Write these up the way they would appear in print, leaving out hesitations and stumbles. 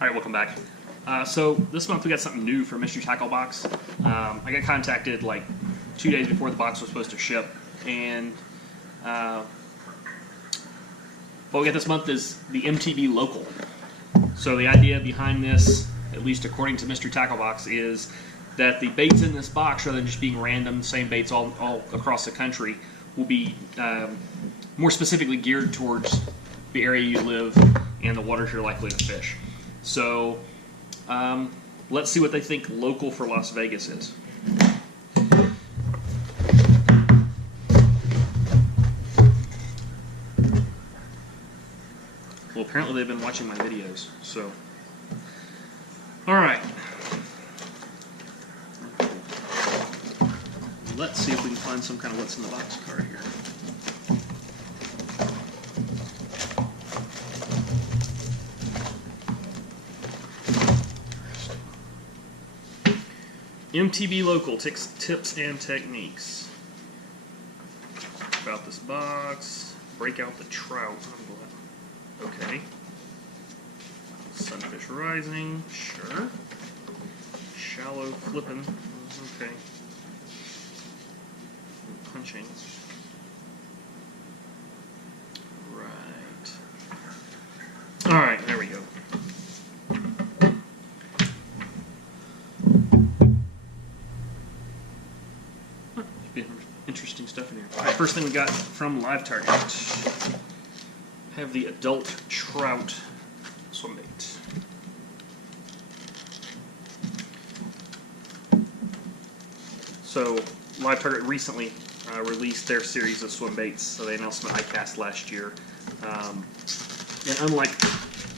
Alright, welcome back. So this month we got something new for Mystery Tackle Box. I got contacted like 2 days before the box was supposed to ship, and what we got this month is the MTB Local. So the idea behind this, at least according to Mystery Tackle Box, is that the baits in this box, rather than just being random, same baits all across the country, will be more specifically geared towards the area you live and the waters you're likely to fish. So let's see what they think local for Las Vegas is. Well, apparently they've been watching my videos, so. Alright. Let's see if we can find some kind of what's in the box card here. MTB Local, tips and techniques. About this box. Break out the trout. Okay. Sunfish rising. Sure. Shallow flipping. Okay. Punching. Right. Alright, there we go. Interesting stuff in here. Alright, first thing we got from Live Target. Have the adult trout swim bait. So Live Target recently released their series of swim baits. So they announced them at ICAST last year. And unlike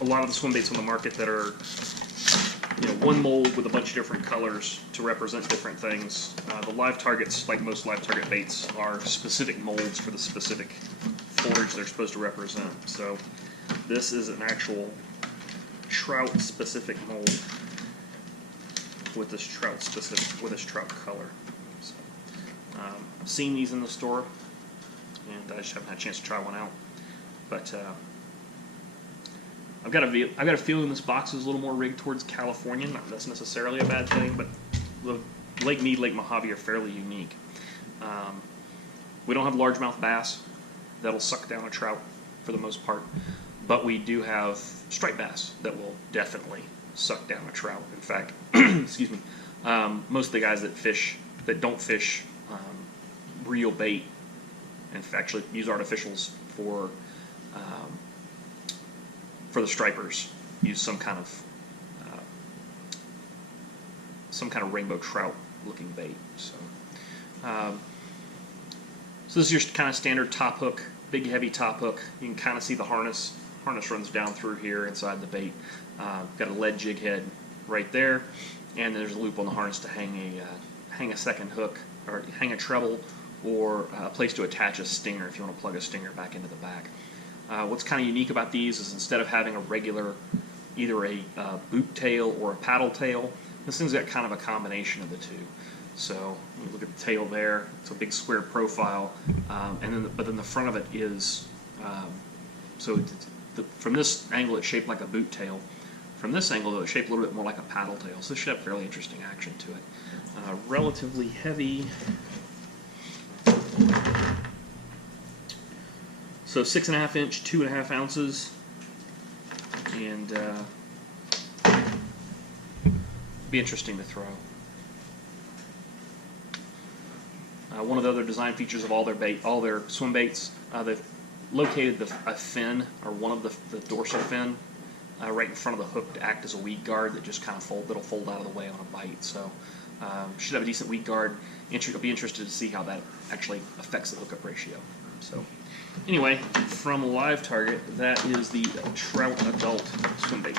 a lot of the swim baits on the market that are one mold with a bunch of different colors to represent different things, the Live Targets, like most Live Target baits, are specific molds for the specific forage they're supposed to represent. So this is an actual trout-specific mold with this trout color. So, I've seen these in the store, and I just haven't had a chance to try one out. But I've got a feeling this box is a little more rigged towards California. Not that's necessarily a bad thing, but the Lake Mead, Lake Mojave are fairly unique. We don't have largemouth bass that'll suck down a trout for the most part, but we do have striped bass that will definitely suck down a trout. In fact, excuse me, most of the guys that don't fish real bait and actually use artificials for the stripers, use some kind of rainbow trout looking bait. So this is your kind of standard top hook, big heavy top hook. You can kind of see the harness. Harness runs down through here inside the bait. Got a lead jig head right there, and there's a loop on the harness to hang a second hook, or hang a treble, or a place to attach a stinger if you want to plug a stinger back into the back. What's kind of unique about these is instead of having a regular, either a boot tail or a paddle tail, this thing's got kind of a combination of the two. So when you look at the tail there, it's a big square profile, but then the front of it is from this angle it's shaped like a boot tail. From this angle, though, it's shaped a little bit more like a paddle tail. So this should have fairly interesting action to it. Relatively heavy. So 6.5 inch, 2.5 ounces, and be interesting to throw. One of the other design features of all their swim baits, they've located a fin, or one of the dorsal fin, right in front of the hook to act as a weed guard that just kind of that'll fold out of the way on a bite. So should have a decent weed guard. I'll be interested to see how that actually affects the hookup ratio. So. Anyway, from Live Target, that is the Trout Adult swim baits.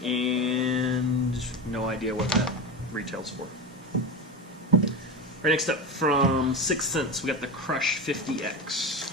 And no idea what that retails for. Right, next up from 6 Cents, we got the Crush 50X.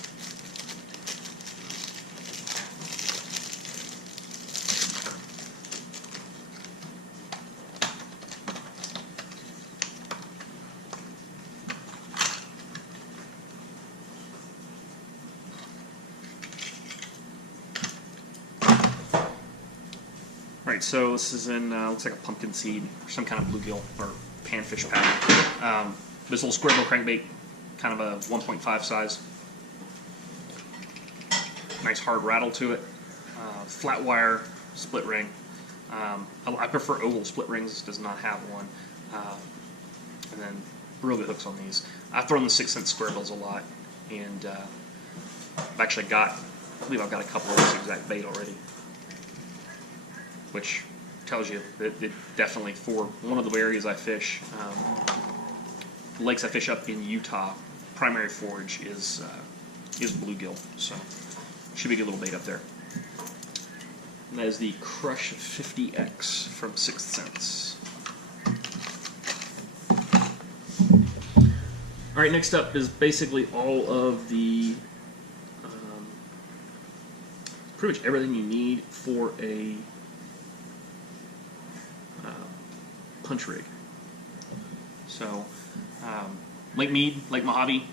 so this is in, looks like a pumpkin seed, or some kind of bluegill, or panfish pattern. This little square bill crankbait, kind of a 1.5 size. Nice hard rattle to it. Flat wire split ring. I prefer oval split rings. This does not have one. And then really good hooks on these. I've thrown the 6-cent square bills a lot, and I've actually got, I believe I've got a couple of this exact bait already, which tells you that it definitely, for one of the areas I fish, lakes I fish up in Utah, primary forage is bluegill, so should be a good little bait up there. And that is the Crush 50X from 6th Sense. All right, next up is basically all of the, pretty much everything you need for a punch rig. So, Lake Mead, Lake Mojave,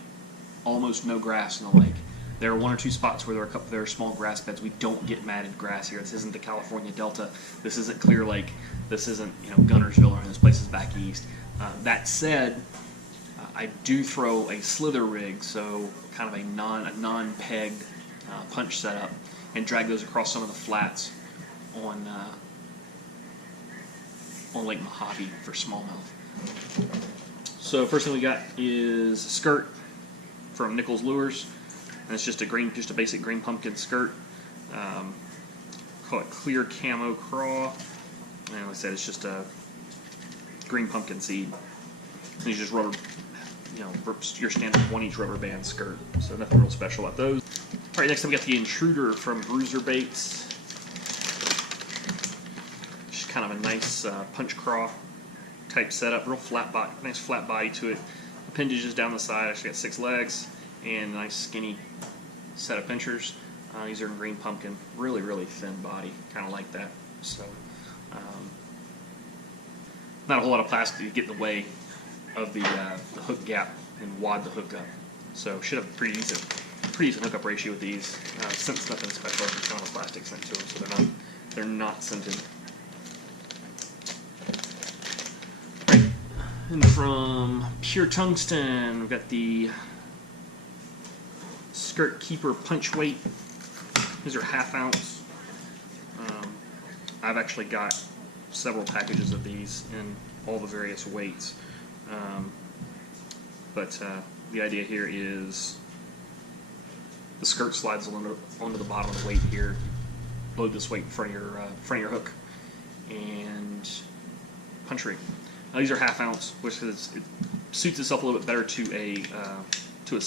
almost no grass in the lake. There are one or two spots where there are small grass beds. We don't get matted grass here. This isn't the California Delta. This isn't Clear Lake. This isn't, you know, Gunnersville or this place is back east. That said, I do throw a slither rig, so kind of a non-pegged punch setup, and drag those across some of the flats on Lake Mojave for smallmouth. So first thing we got is a skirt from Nichols Lures. And it's just a basic green pumpkin skirt. Call it clear camo craw. And like I said, it's just a green pumpkin seed. And you just rubber, you know, your standard 1-inch rubber band skirt. So nothing real special about those. All right, next up we got the Intruder from Bruiser Baits. Just kind of a nice punch craw type setup. Real flat body, nice flat body to it. Appendages down the side. Actually got 6 legs and a nice skinny set of pinchers. These are in green pumpkin. Really, really thin body. Kind of like that. So, not a whole lot of plastic to get in the way of the hook gap and wad the hook up. So should have a pretty decent hookup ratio with these. Since nothing special, there's not a plastic sent to them, so they're not scented. Right. And from Pure Tungsten, we've got the Skirt Keeper Punch Weight. These are 1/2 ounce. I've actually got several packages of these in all the various weights. But the idea here is the skirt slides onto the bottom of the weight here. Load this weight in front of your hook and punch rig. Now these are 1/2 ounce, which it suits itself a little bit better to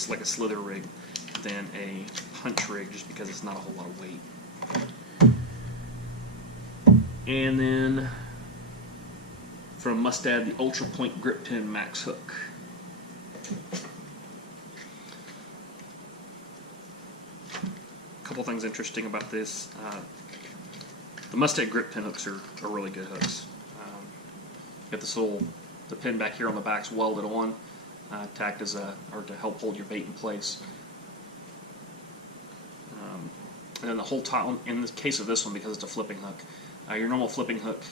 like a slither rig than a punch rig, just because it's not a whole lot of weight. And then from Mustad, the Ultra Point Grip Pin Max Hook. A couple things interesting about this. The Mustad grip pin hooks are really good hooks. Got this the pin back here on the back's welded on, tacked as to help hold your bait in place. And then the whole top, in the case of this one, because it's a flipping hook, your normal flipping hook,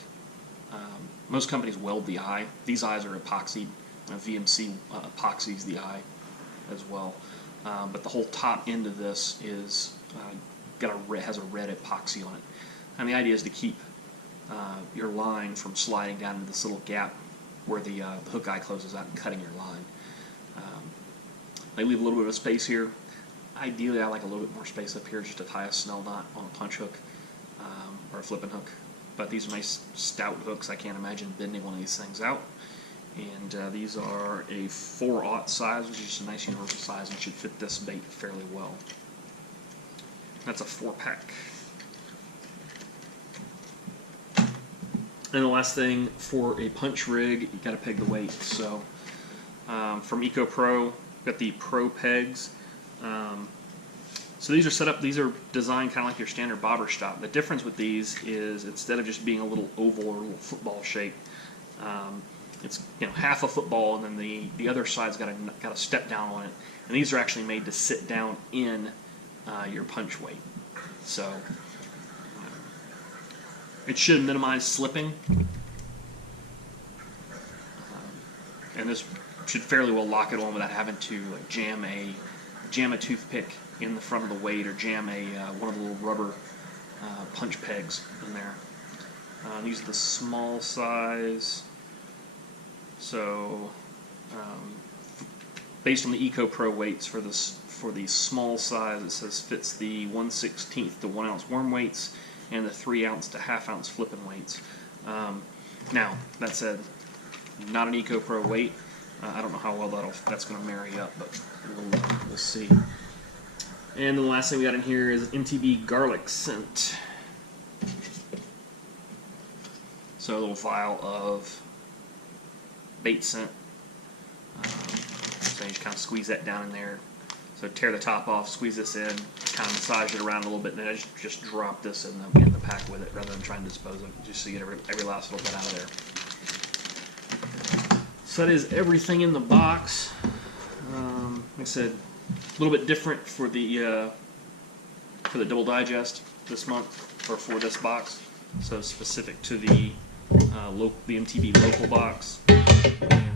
most companies weld the eye. These eyes are epoxied. VMC epoxies the eye as well. But the whole top end of this is has a red epoxy on it. And the idea is to keep your line from sliding down into this little gap where the hook eye closes out and cutting your line. They leave a little bit of space here. Ideally, I like a little bit more space up here just to tie a snell knot on a punch hook or a flipping hook. But these are nice stout hooks. I can't imagine bending one of these things out. And these are a 4/0 size, which is just a nice universal size and should fit this bait fairly well. That's a 4-pack. And the last thing for a punch rig, you got to peg the weight. So from Eco Pro, got the Pro pegs. So these are set up. These are designed kind of like your standard bobber stop. The difference with these is instead of just being a little oval or a little football shape, it's half a football, and then the other side's got a step down on it. And these are actually made to sit down in your punch weight. So It should minimize slipping, and this should fairly well lock it on without having to like jam a toothpick in the front of the weight or jam one of the little rubber punch pegs in there. These are the small size. So based on the Eco Pro weights for the small size, it says fits the 1/16 to 1 ounce worm weights and the 3 ounce to ½ ounce flipping weights. Now that said, not an Eco Pro weight. I don't know how well that's going to marry up, but we'll see. And the last thing we got in here is MTB garlic scent. So a little vial of bait scent. So you just kind of squeeze that down in there. So tear the top off, squeeze this in, kind of massage it around a little bit, and then I just drop this in the pack with it rather than trying to dispose of it, just so you get every last little bit out of there. So that is everything in the box. Like I said, a little bit different for the Double Digest this month, or for this box. So specific to the MTB Local box, and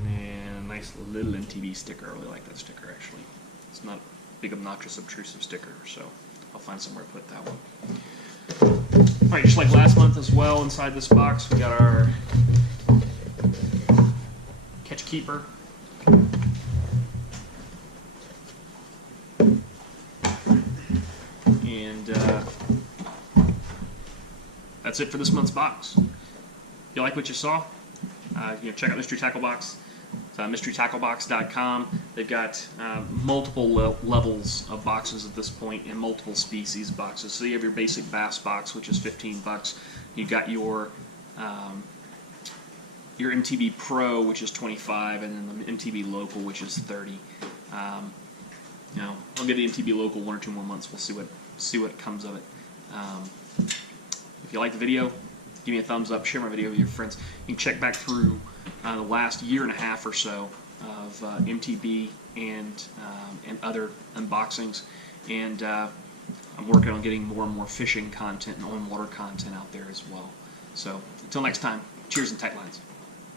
then a nice little MTB sticker. I really like that sticker actually. It's not a big, obnoxious, obtrusive sticker, so I'll find somewhere to put that one. All right, just like last month as well, inside this box we got our Catch Keeper. And that's it for this month's box. If you like what you saw, check out Mystery Tackle Box. It's mysterytacklebox.com. They've got multiple levels of boxes at this point, and multiple species boxes. So you have your basic bass box, which is $15. You've got your MTB Pro, which is $25, and then the MTB Local, which is $30. I'll give the MTB Local 1 or 2 more months. We'll see what comes of it. If you like the video, give me a thumbs up. Share my video with your friends. You can check back through the last year and a half or so of MTB and other unboxings, and I'm working on getting more and more fishing content and on-water content out there as well. So until next time, cheers and tight lines.